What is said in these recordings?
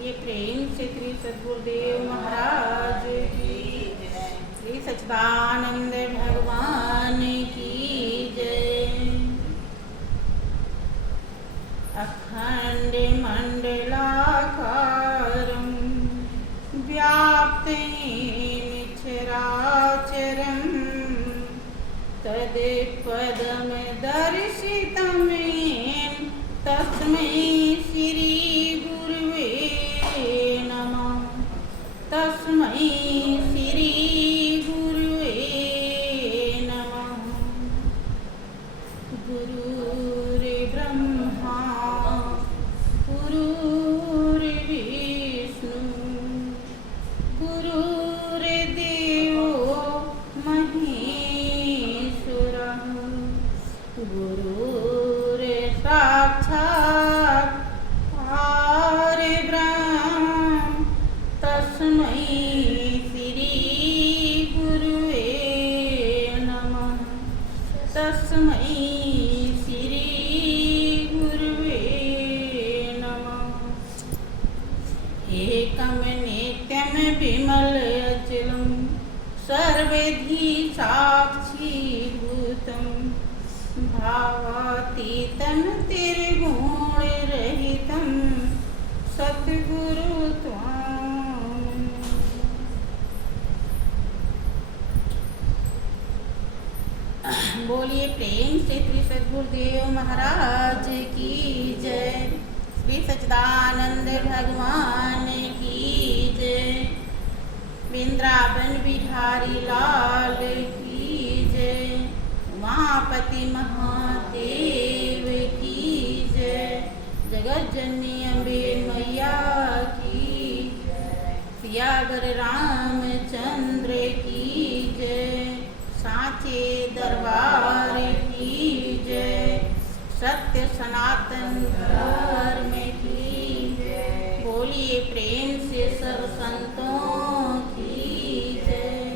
ये प्रेम से श्री सद्गुरुदेव महाराज की जय, श्री सच्चिदानंद भगवान की जय। अखंड मंडलाकारं व्याप्तं चराचरं तत्पदमदर्शितं तस्मै श्री गुरुवे नमः। तस्मै श्री गुरुवे नमः। गुरुर्ब्रह्मा गुरुर्विष्णु गुरुर्देवो महेश्वरः गुरुर्साक्षात् परब्रह्म तस्मै श्री गुरुवे नमः। तस्मै श्री गुरुवे नमः। एकं नित्यं विमलजलं सर्वधी साक्षीभूतं भावातीतं त्रिगुणरहितं सद्गुरु त्वां। बोलिए प्रेम से श्री सद्गुरुदेव महाराज की जय, श्री सच्चिदानंद भगवान की जय, वृंदावन बिहारी लाल की जय, उमापति महादेव की जय, जगत जननी अम्बे मैया की जय, सियावर रामचंद्र की जय, साचे दरबार की जय, सत्य सनातन धर्म की जय। बोलिए प्रेम से सब संतों की जय।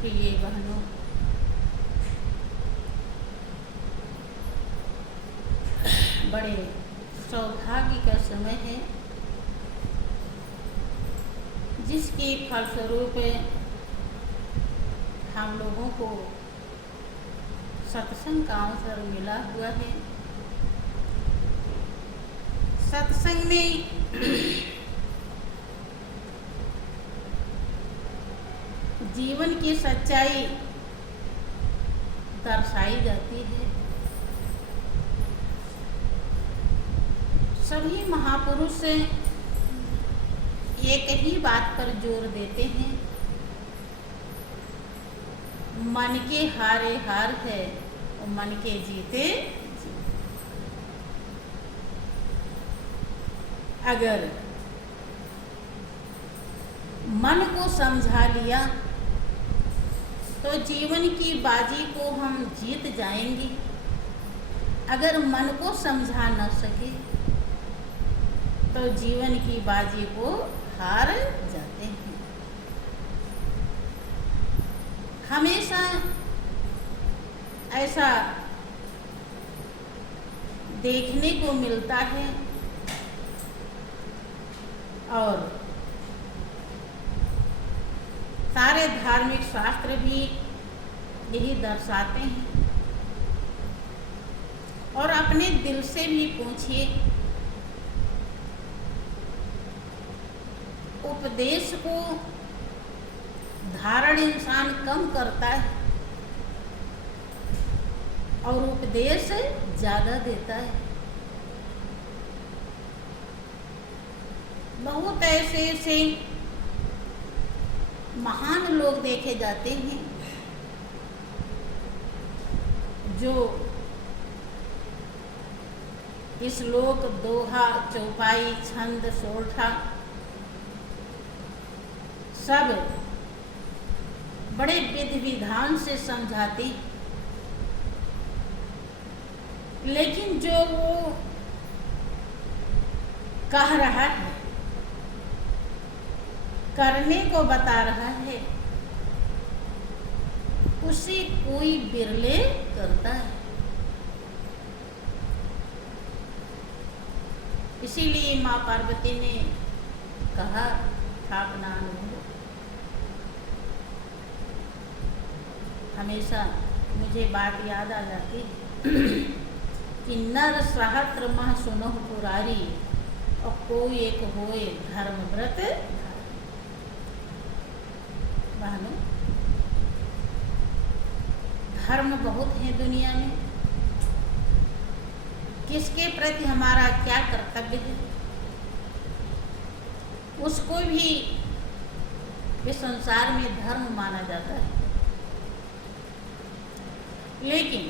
प्रिय बहनों, बड़े सौभाग्य का समय है जिसके फलस्वरूप हम लोगों को सत्संग का अवसर मिला हुआ है। सत्संग में जीवन की सच्चाई दर्शाई जाती है। सभी महापुरुष एक ही बात पर जोर देते हैं, मन के हारे हार है और मन के जीते जीत। अगर मन को समझा लिया तो जीवन की बाजी को हम जीत जाएंगे। अगर मन को समझा न सके तो जीवन की बाजी को हार जाते हैं। हमेशा ऐसा देखने को मिलता है और सारे धार्मिक शास्त्र भी यही दर्शाते हैं। और अपने दिल से भी पूछिए, उपदेश को धारण इंसान कम करता है और उपदेश ज्यादा देता है। बहुत ऐसे महान लोग देखे जाते हैं जो श्लोक, दोहा, चौपाई, छंद, सोरठा सब बड़े विधि विधान से समझाती, लेकिन जो वो कह रहा है, करने को बता रहा है, उसे कोई बिरले करता है। इसीलिए माँ पार्वती ने कहा था अपना अनुभव। हमेशा मुझे बात याद आ जाती कि नर सहस्त्र मह सुनो पुरारी और कोई एक होए धर्म व्रत। बहनों, धर्म बहुत है दुनिया में, किसके प्रति हमारा क्या कर्तव्य है उसको भी इस संसार में धर्म माना जाता है। लेकिन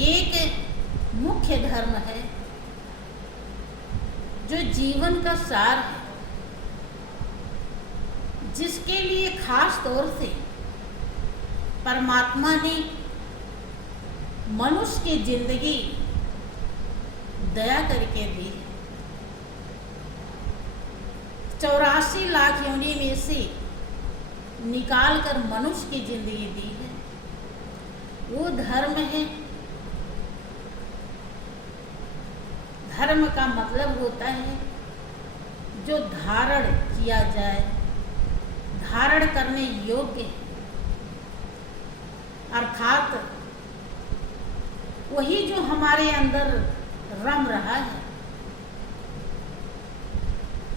एक मुख्य धर्म है जो जीवन का सार है, जिसके लिए खास तौर से परमात्मा ने मनुष्य की जिंदगी दया करके दी है। 84 लाख योनि में से निकाल कर मनुष्य की जिंदगी दी है। वो धर्म है। धर्म का मतलब होता है जो धारण किया जाए, धारण करने योग्य है, अर्थात वही जो हमारे अंदर रम रहा है,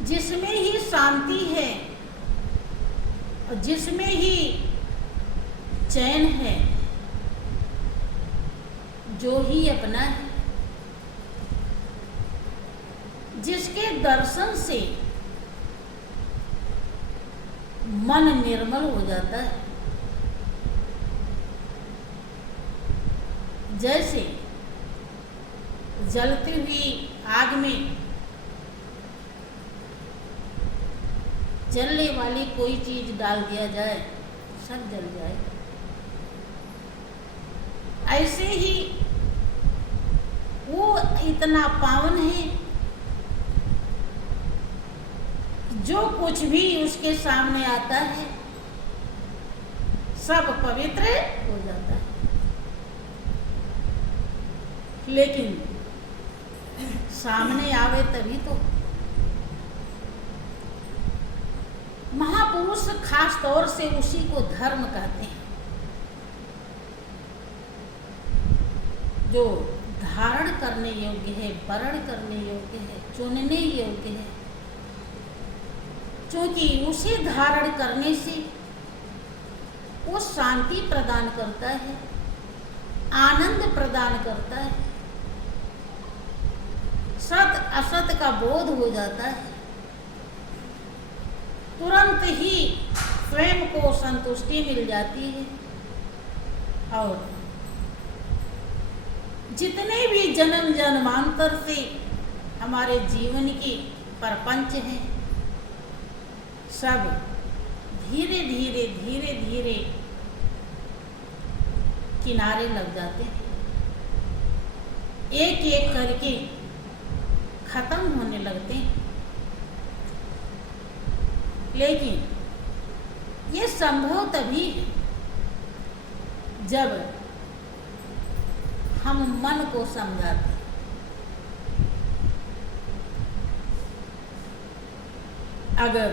जिसमें ही शांति है और जिसमें ही चैन है, जो ही अपना है, जिसके दर्शन से मन निर्मल हो जाता है। जैसे जलती हुई आग में जलने वाली कोई चीज डाल दिया जाए, सब जल जाए। ऐसे ही वो इतना पावन है, जो कुछ भी उसके सामने आता है सब पवित्र हो जाता है। लेकिन सामने आवे तभी तो। महापुरुष खास तौर से उसी को धर्म कहते हैं, जो धारण करने योग्य है, वरण करने योग्य है, चुनने योग्य है। क्योंकि उसे धारण करने से वो शांति प्रदान करता है, आनंद प्रदान करता है, सत असत का बोध हो जाता है, तुरंत ही स्वयं को संतुष्टि मिल जाती है। और जितने भी जन्म जन्मांतर से हमारे जीवन की प्रपंच हैं, सब धीरे धीरे धीरे धीरे किनारे लग जाते हैं, एक एक करके खत्म होने लगते हैं। लेकिन ये संभव तभी है जब हम मन को समझाते हैं। अगर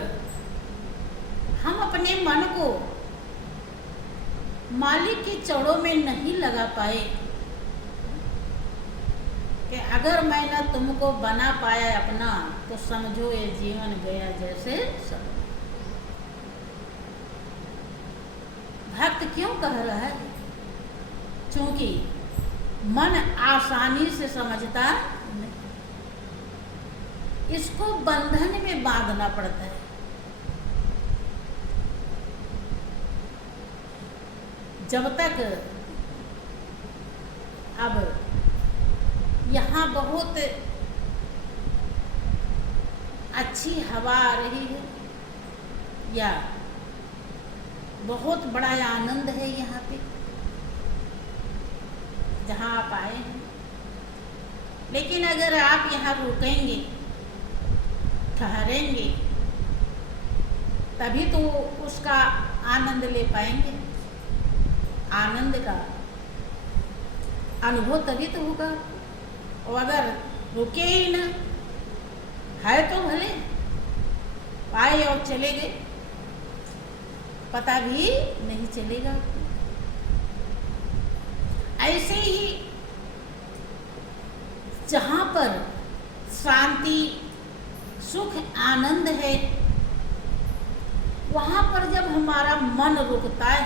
हम अपने मन को मालिक की चौड़ों में नहीं लगा पाए कि अगर मैं न तुमको बना पाया अपना, तो समझो ये जीवन गया जैसे सब। भक्त क्यों कह रहा है? क्योंकि मन आसानी से समझता नहीं, इसको बंधन में बांधना पड़ता है। जब तक अब यहाँ बहुत अच्छी हवा आ रही है या बहुत बड़ा आनंद है यहाँ पे जहाँ आप आए हैं, लेकिन अगर आप यहाँ रुकेंगे, ठहरेंगे, तभी तो उसका आनंद ले पाएंगे। आनंद का अनुभव तभी तो होगा। और अगर रुके ही ना, है तो भले, आए और चले गए, पता भी नहीं चलेगा। ऐसे ही जहां पर शांति, सुख, आनंद है, वहां पर जब हमारा मन रुकता है,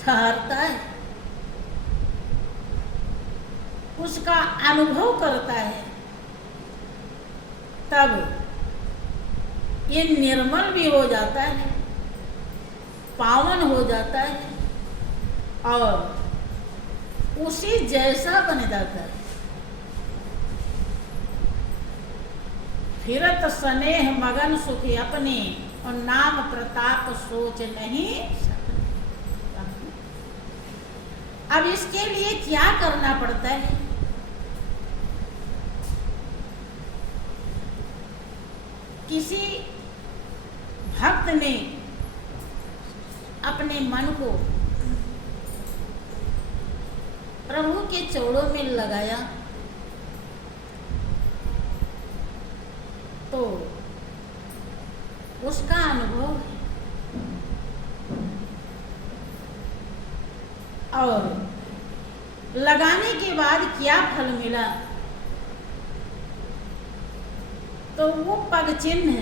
ठहरता है, उसका अनुभव करता है, तब ये निर्मल भी हो जाता है, पावन हो जाता है और उसी जैसा बन जाता है। फिरत स्नेह मगन सुख अपने, और नाम प्रताप सोच नहीं सकते। अब इसके लिए क्या करना पड़ता है? किसी भक्त ने अपने मन को प्रभु के चरणों में लगाया तो उसका अनुभव है, और लगाने के बाद क्या फल मिला, तो वो पग चिन्ह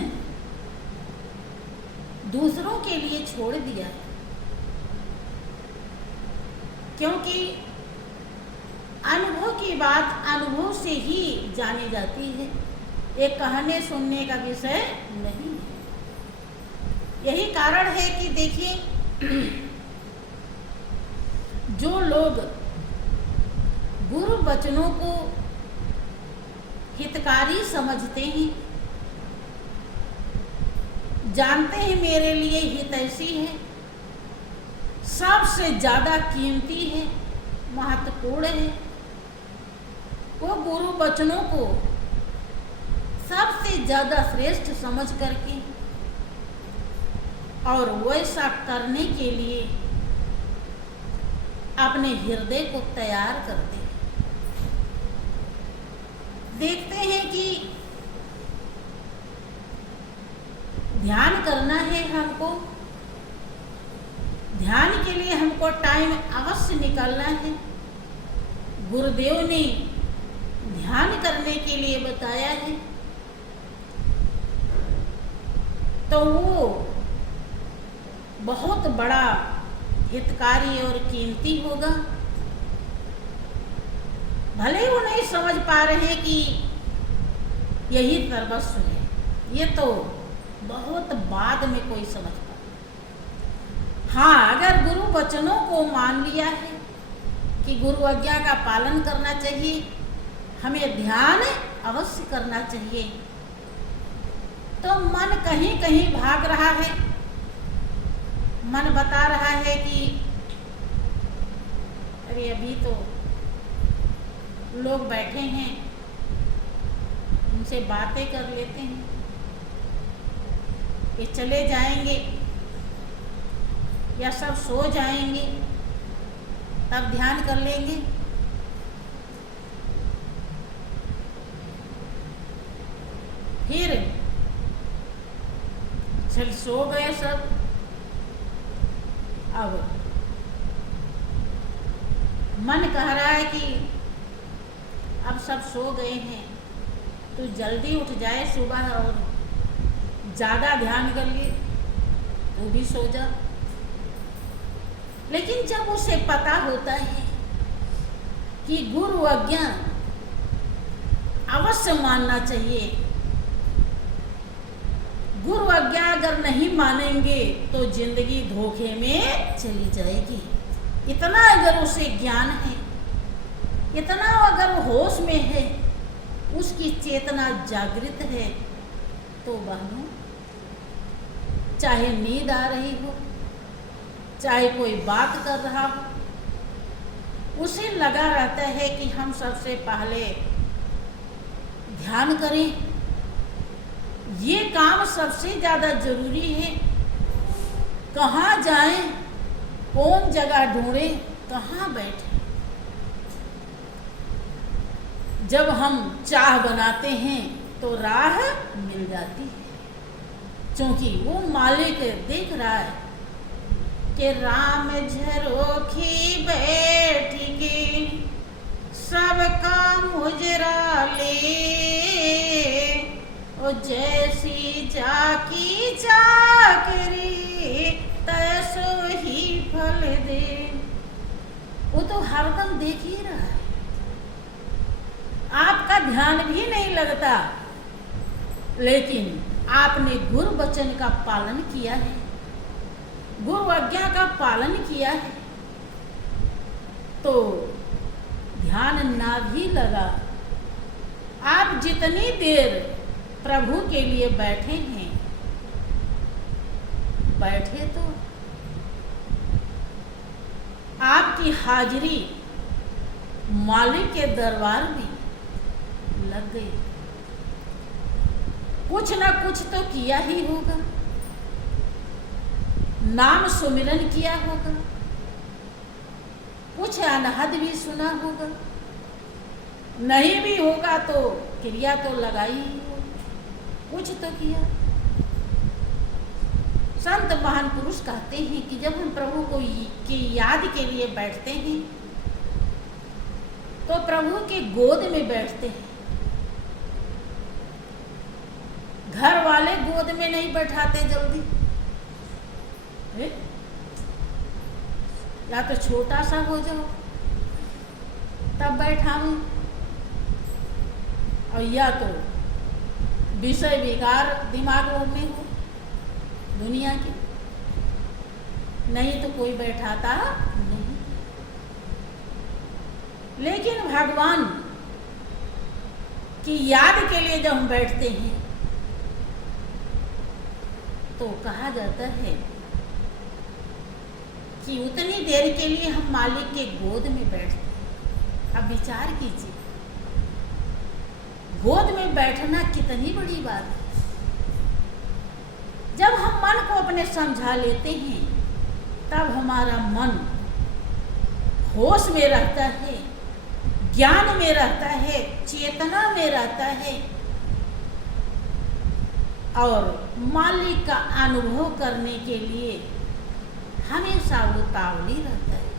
दूसरों के लिए छोड़ दिया, क्योंकि अनुभव की बात अनुभव से ही जानी जाती है, एक कहने सुनने का विषय नहीं है। यही कारण है कि देखिए, जो लोग गुरु वचनों को हितकारी समझते हैं, जानते हैं मेरे लिए हितैषी है, सबसे ज्यादा कीमती है, महत्वपूर्ण है, वो गुरु वचनों को सबसे ज्यादा श्रेष्ठ समझ करके और वैसा करने के लिए अपने हृदय को तैयार करते हैं। देखते हैं कि ध्यान करना है हमको, ध्यान के लिए हमको टाइम अवश्य निकालना है। गुरुदेव ने ध्यान करने के लिए बताया है, तो वो बहुत बड़ा हितकारी और कीमती होगा। भले वो नहीं समझ पा रहे कि यही सर्वस्व है, ये तो बहुत बाद में कोई समझ पा। हाँ, अगर गुरु वचनों को मान लिया है कि गुरु आज्ञा का पालन करना चाहिए, हमें ध्यान अवश्य करना चाहिए, तो मन कहीं कहीं भाग रहा है, मन बता रहा है कि अरे अभी तो लोग बैठे हैं, उनसे बातें कर लेते हैं, ये चले जाएंगे या सब सो जाएंगे, तब ध्यान कर लेंगे। फिर चल सो गए सब, अब मन कह रहा है कि अब सब सो गए हैं, तो जल्दी उठ जाए सुबह और ज़्यादा ध्यान कर लिए, तो भी सो जा। लेकिन जब उसे पता होता है कि गुरु आज्ञा अवश्य मानना चाहिए, गुरु आज्ञा अगर नहीं मानेंगे तो जिंदगी धोखे में चली जाएगी, इतना अगर उसे ज्ञान है, इतना अगर होश में है, उसकी चेतना जागृत है, तो बहनों, चाहे नींद आ रही हो, चाहे कोई बात कर रहा हो, उसे लगा रहता है कि हम सबसे पहले ध्यान करें, ये काम सबसे ज़्यादा जरूरी है। कहाँ जाएं, कौन जगह ढूंढें, कहाँ बैठें। जब हम चाह बनाते हैं तो राह मिल जाती है, क्योंकि वो मालिक देख रहा है कि राम झरोखी बैठिके सबका मुजरा ले, ओ जैसी जाकी चाकरी तैसो ही फल दे। वो तो हरदम देख ही रहा है, आपका ध्यान भी नहीं लगता, लेकिन आपने गुरु वचन का पालन किया है, गुरु आज्ञा का पालन किया है, तो ध्यान ना भी लगा। आप जितनी देर प्रभु के लिए बैठे हैं, बैठे तो आपकी हाजिरी मालिक के दरबार में लग गई। कुछ ना कुछ तो किया ही होगा, नाम सुमिरन किया होगा, कुछ अनहद भी सुना होगा, नहीं भी होगा तो क्रिया तो लगाई ही होगी, कुछ तो किया। संत महान पुरुष कहते हैं कि जब हम प्रभु को की याद के लिए बैठते हैं तो प्रभु के गोद में बैठते हैं, घर वाले गोद में नहीं बैठाते जल्दी, या तो छोटा सा हो जाओ तब बैठावे, और या तो विषय विकार दिमाग में हो दुनिया की, नहीं तो कोई बैठाता नहीं। लेकिन भगवान की याद के लिए जब हम बैठते हैं तो कहा जाता है कि उतनी देर के लिए हम मालिक के गोद में बैठते हैं। अब विचार कीजिए, गोद में बैठना कितनी बड़ी बात है। जब हम मन को अपने समझा लेते हैं तब हमारा मन होश में रहता है, ज्ञान में रहता है, चेतना में रहता है, और मालिक का अनुभव करने के लिए हमेशा उतावली रहता है।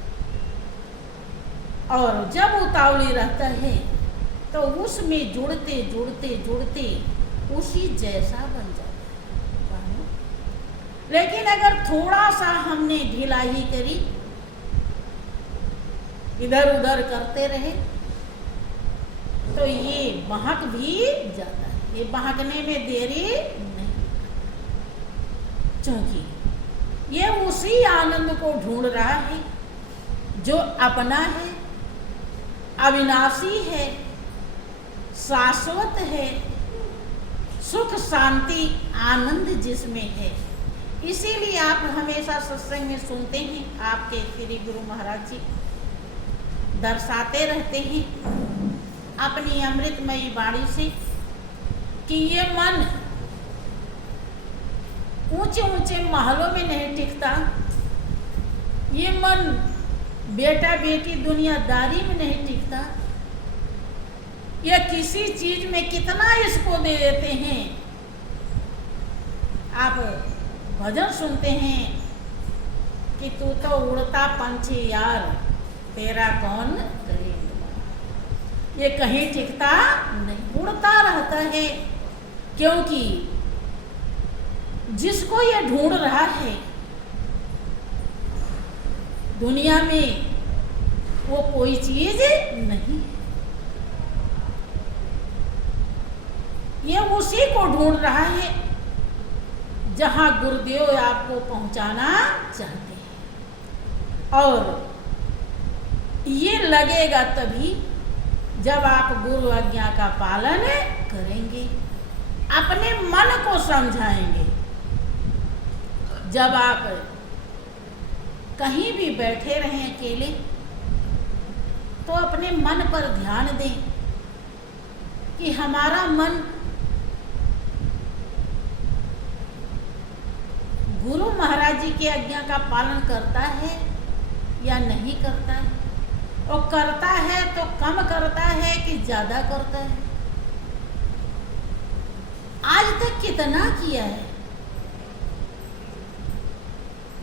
और जब उतावली रहता है तो उसमें जुड़ते जुड़ते जुड़ते उसी जैसा बन जाता है। लेकिन अगर थोड़ा सा हमने ढिलाई करी, इधर उधर करते रहे, तो ये बहक भी जाता है। ये बहकने में देरी नहीं, क्योंकि ये उसी आनंद को ढूंढ रहा है जो अपना है, अविनाशी है, शाश्वत है, सुख शांति आनंद जिसमें है। इसीलिए आप हमेशा सत्संग में सुनते हैं, आपके श्री गुरु महाराज जी दर्शाते रहते हैं अपनी अमृतमयी वाणी से कि ये मन ऊंचे ऊंचे महलों में नहीं टिकता, ये मन बेटा बेटी दुनियादारी में नहीं टिकता, या किसी चीज में कितना इसको दे देते हैं। आप भजन सुनते हैं कि तू तो उड़ता पंछी यार, तेरा कौन करे, ये कहीं टिकता नहीं, उड़ता रहता है, क्योंकि जिसको ये ढूंढ रहा है दुनिया में वो कोई चीज नहीं, ये उसी को ढूंढ रहा है जहां गुरुदेव आपको पहुंचाना चाहते हैं। और ये लगेगा तभी जब आप गुरु आज्ञा का पालन करेंगे, अपने मन को समझाएंगे। जब आप कहीं भी बैठे रहें अकेले तो अपने मन पर ध्यान दें कि हमारा मन गुरु महाराज जी की आज्ञा का पालन करता है या नहीं करता है। और करता है तो कम करता है कि ज्यादा करता है? आज तक कितना किया है?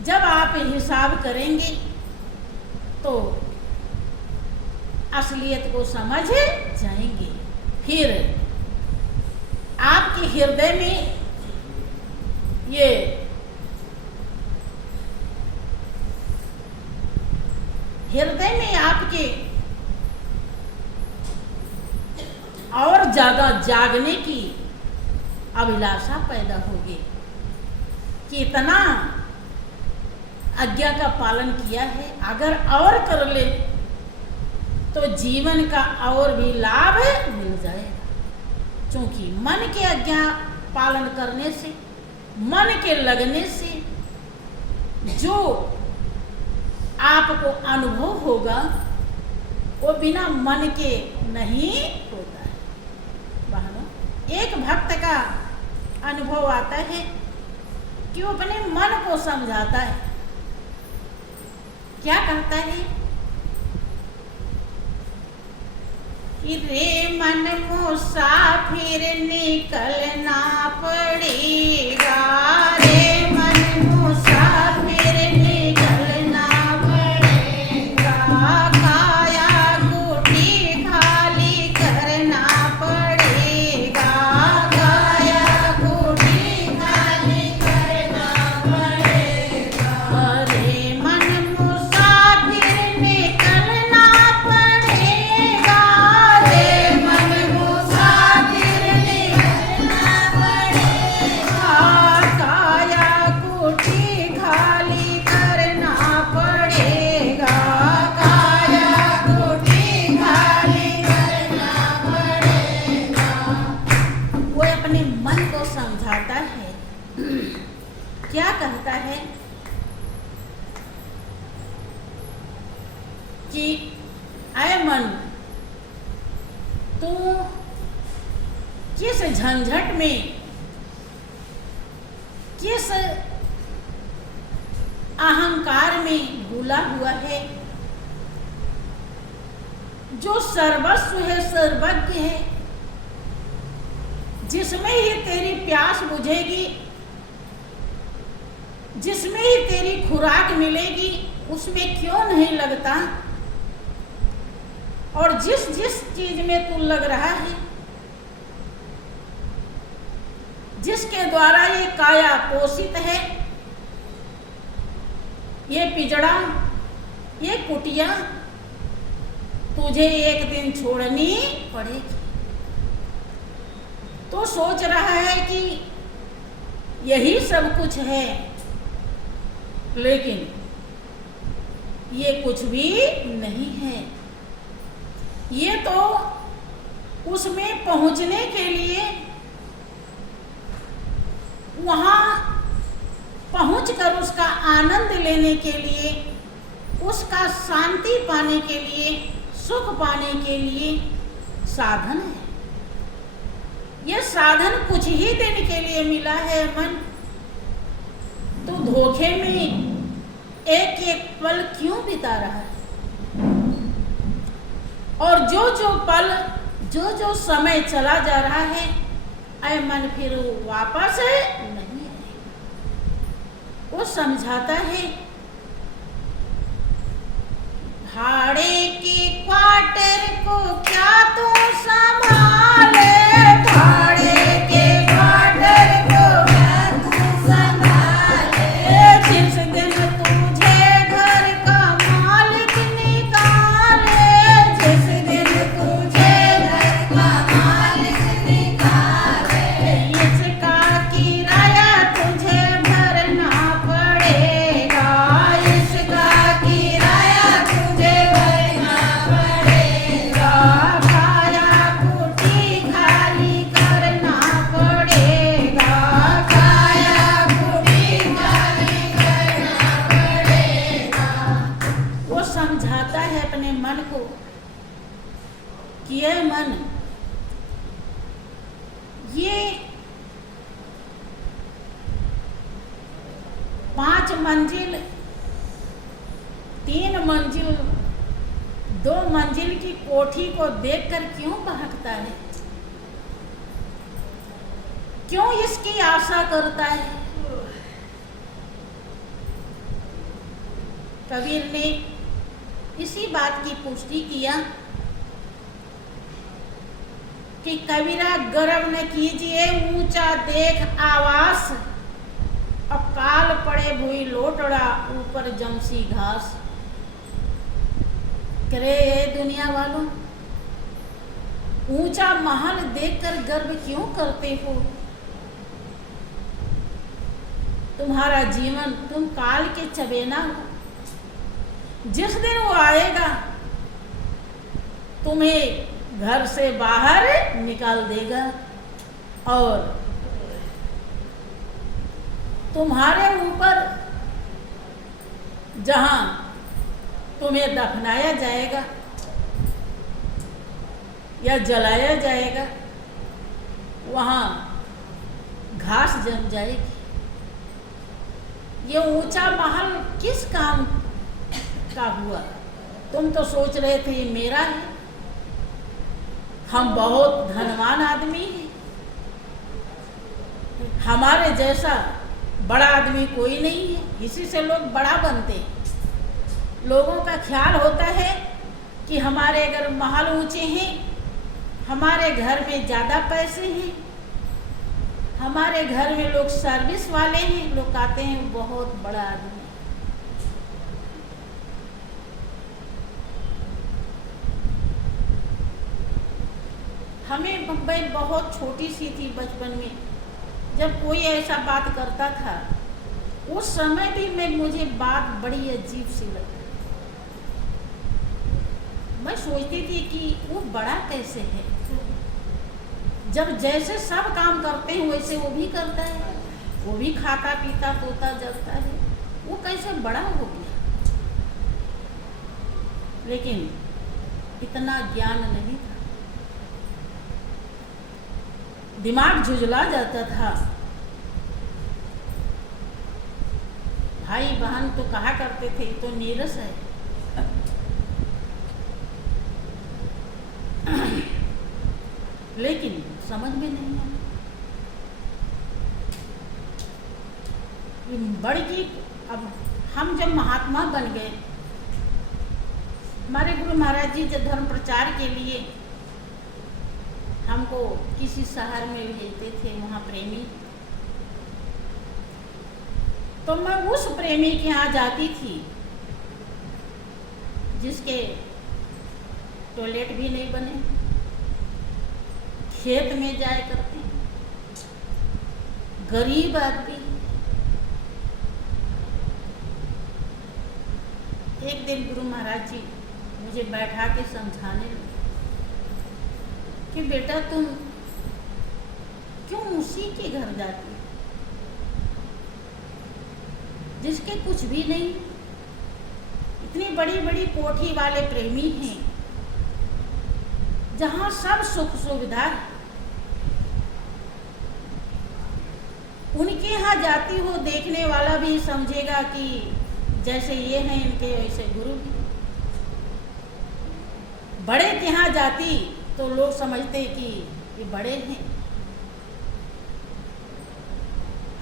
जब आप हिसाब करेंगे तो असलियत को समझ जाएंगे। फिर आपके हृदय में ये आपके और ज्यादा जागने की अभिलाषा पैदा होगी कि इतना आज्ञा का पालन किया है, अगर और कर ले तो जीवन का और भी लाभ मिल जाएगा। क्योंकि मन के आज्ञा पालन करने से, मन के लगने से जो आपको अनुभव होगा वो बिना मन के नहीं होता है। बहनों, एक भक्त का अनुभव आता है कि वो अपने मन को समझाता है। क्या कहता है कि रे मन मुसाफिर निकलना पड़ेगा, रे मन मुसाफिर निकलना पड़ेगा, काया गुटी खाली करना पड़ेगा, काया गुटी खाली करना पड़ेगा, रे मन मुसाफिर निकलना पड़ेगा, रे मन मुसाफिर निकलना पड़ेगा, काया गुटी खाली करना पड़ेगा, काया गुटी खाली करना पड़ेगा। वो अपने मन को समझाता है। क्या कहता है कि आए मन, तू किस झंझट में, किस अहंकार में भूला हुआ है? जो सर्वस्व है, सर्वज्ञ है, जिसमें ही तेरी प्यास बुझेगी, जिसमें ही तेरी खुराक मिलेगी, उसमें क्यों नहीं लगता? और जिस जिस चीज में तू लग रहा है, जिसके द्वारा ये काया पोषित है, ये पिजड़ा, ये कुटिया तुझे एक दिन छोड़नी पड़ेगी। तो सोच रहा है कि यही सब कुछ है, लेकिन ये कुछ भी नहीं है। ये तो उसमें पहुंचने के लिए, वहां पहुंचकर उसका आनंद लेने के लिए, उसका शांति पाने के लिए, सुख पाने के लिए साधन है। यह साधन कुछ ही दिन के लिए मिला है मन, तो धोखे में एक एक पल क्यों बिता रहा है? और जो जो पल, जो जो समय चला जा रहा है, ऐ मन फिर वापस नहीं आए। वो समझाता है, भाड़े के क्वार्टर को क्या तू संभाले, भाड़े के क्वार्टर को क्या तू संभाले, जिस दिन तुझे घर का मालिक निकाले, जिस दिन तुझे घर का मालिक निकाले, इसका किराया तुझे भरना पड़ेगा, इसका किराया तुझे भरना पड़ेगा, काया कुटी खाली करना पड़ेगा, काया कुटी खाली करना पड़ेगा। वो समझाता है अपने मन को कि ये मन, ये 5 मंजिल, 3 मंजिल, 2 मंजिल की कोठी को देखकर क्यों बहकता है? क्यों इसकी आशा करता है? कबीर ने इसी बात की पुष्टि किया कि कबीरा गर्व न कीजिए, ऊंचा देख आवास, अब काल पड़े भूई लोटड़ा, ऊपर जमसी घास। करे ये दुनिया वालों, ऊंचा महल देखकर गर्व क्यों करते हो? तुम्हारा जीवन तुम काल के चबेना हो। जिस दिन वो आएगा तुम्हें घर से बाहर निकाल देगा और तुम्हारे ऊपर जहां तुम्हें दफनाया जाएगा या जलाया जाएगा, वहां घास जम जाएगी। ये ऊंचा महल किस काम का हुआ? तुम तो सोच रहे थे ये मेरा है, हम बहुत धनवान आदमी हैं, हमारे जैसा बड़ा आदमी कोई नहीं है, इसी से लोग बड़ा बनते हैं। लोगों का ख्याल होता है कि हमारे अगर महल ऊंचे हैं, हमारे घर में ज़्यादा पैसे हैं, हमारे घर में लोग सर्विस वाले हैं, लोग कहते हैं बहुत बड़ा आदमी। हमें मैं बहुत छोटी सी थी बचपन में, जब कोई ऐसा बात करता था उस समय भी मुझे बात बड़ी अजीब सी लगती। मैं सोचती थी कि वो बड़ा कैसे है, जब जैसे सब काम करते हैं वैसे वो भी करता है, वो भी खाता पीता सोता जगता है, वो कैसे बड़ा हो गया? लेकिन इतना ज्ञान नहीं था, दिमाग झुंझला जाता था। भाई बहन तो कहा करते थे तो नीरस है, लेकिन समझ में नहीं आया। बड़ी अब हम जब महात्मा बन गए, हमारे गुरु महाराज जी जब धर्म प्रचार के लिए हमको किसी शहर में भेजते थे, वहाँ प्रेमी, तो मैं उस प्रेमी के यहाँ जाती थी जिसके टॉयलेट भी नहीं बने, खेत में जाया करते, गरीब आदमी। एक दिन गुरु महाराज जी मुझे बैठा के समझाने लगे कि बेटा तुम क्यों उसी के घर जाती जिसके कुछ भी नहीं, इतनी बड़ी बड़ी कोठी वाले प्रेमी हैं, जहां सब सुख सुविधा है, उनके यहाँ जाती हो, देखने वाला भी समझेगा कि जैसे ये हैं इनके वैसे गुरु भी। बड़े के यहाँ जाती तो लोग समझते कि ये बड़े हैं।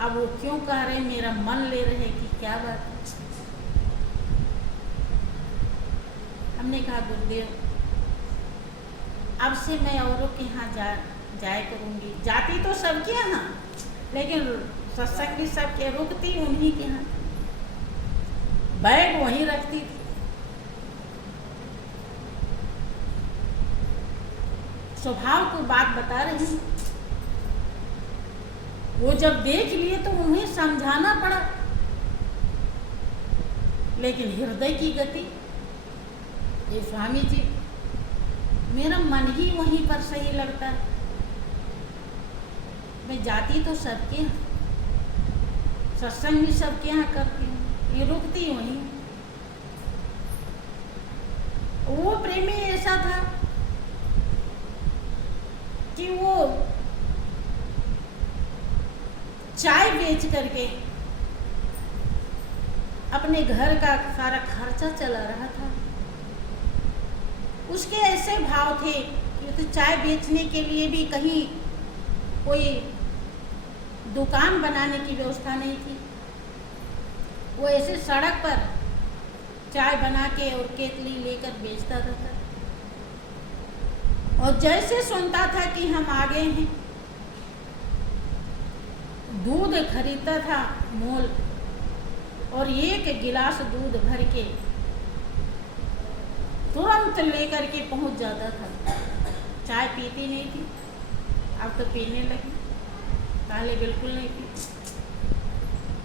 अब वो क्यों कह रहे, मेरा मन ले रहे कि क्या बात है। हमने कहा गुरुदेव अब से मैं औरों के यहाँ जाया करूँगी। जाती तो सबके यहाँ, लेकिन सत्संग भी सबके, रुकती उन्हीं के यहाँ, बैग वहीं रखती थी। स्वभाव को बात बता रही हूँ। वो जब देख लिए तो उन्हें समझाना पड़ा, लेकिन हृदय की गति, ये स्वामी जी मेरा मन ही वहीं पर सही लगता है। मैं जाती तो सबके यहाँ, सत्संग भी सबके यहाँ करती हूँ, ये रुकती वहीं। वो प्रेमी ऐसा था कि वो चाय बेच करके अपने घर का सारा खर्चा चला रहा था। उसके ऐसे भाव थे कि तो चाय बेचने के लिए भी कहीं कोई दुकान बनाने की व्यवस्था नहीं थी। वो ऐसे सड़क पर चाय बना के और केतली लेकर बेचता रहता। और जैसे सुनता था कि हम आ गए हैं, दूध खरीदता था मोल, और एक गिलास दूध भर के तुरंत लेकर के पहुंच जाता था। चाय पीती नहीं थी, अब तो पीने लगी, पहले बिल्कुल नहीं पी।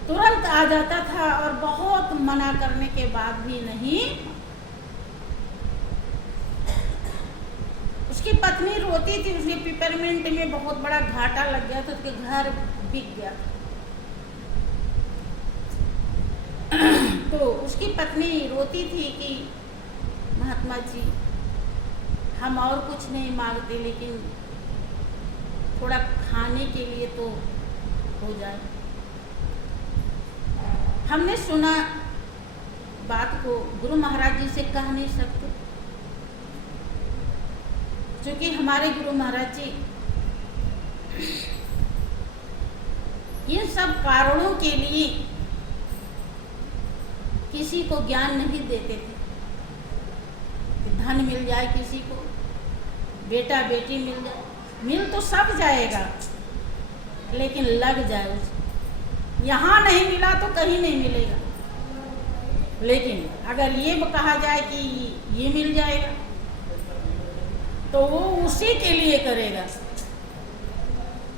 तुरंत आ जाता था और बहुत मना करने के बाद भी नहीं। उसकी पत्नी रोती थी, उसके पिपरमिंट में बहुत बड़ा घाटा लग गया था, उसके घर बिक गया था। तो उसकी पत्नी रोती थी कि महात्मा जी, हम और कुछ नहीं मांगते, लेकिन थोड़ा खाने के लिए तो हो जाए। हमने सुना बात को गुरु महाराज जी से कह नहीं सकते, क्योंकि हमारे गुरु महाराज जी इन सब कारणों के लिए किसी को ज्ञान नहीं देते थे कि धन मिल जाए, किसी को बेटा बेटी मिल जाए। मिल तो सब जाएगा, लेकिन लग जाए उसे। यहाँ नहीं मिला तो कहीं नहीं मिलेगा, लेकिन अगर ये कहा जाए कि ये मिल जाएगा तो वो उसी के लिए करेगा,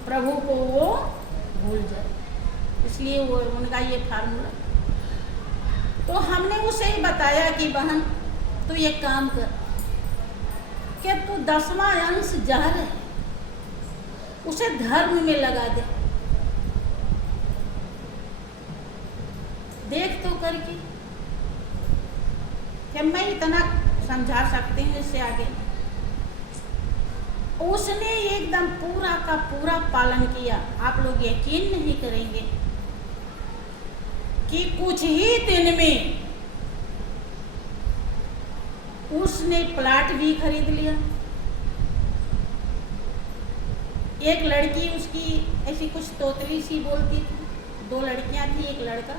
प्रभु को वो भूल जाए। इसलिए वो उनका ये फार्मूला। तो हमने उसे ही बताया कि बहन तू ये काम कर कि तू 10वां अंश जहर है, उसे धर्म में लगा दे। देख तो करके कि मैं इतना समझा सकती हूँ, इससे आगे उसने एकदम पूरा का पूरा पालन किया। आप लोग यकीन नहीं करेंगे कि कुछ ही दिन में उसने प्लाट भी खरीद लिया। एक लड़की उसकी ऐसी कुछ तोतली सी बोलती थी, 2 लड़कियां थी, एक लड़का।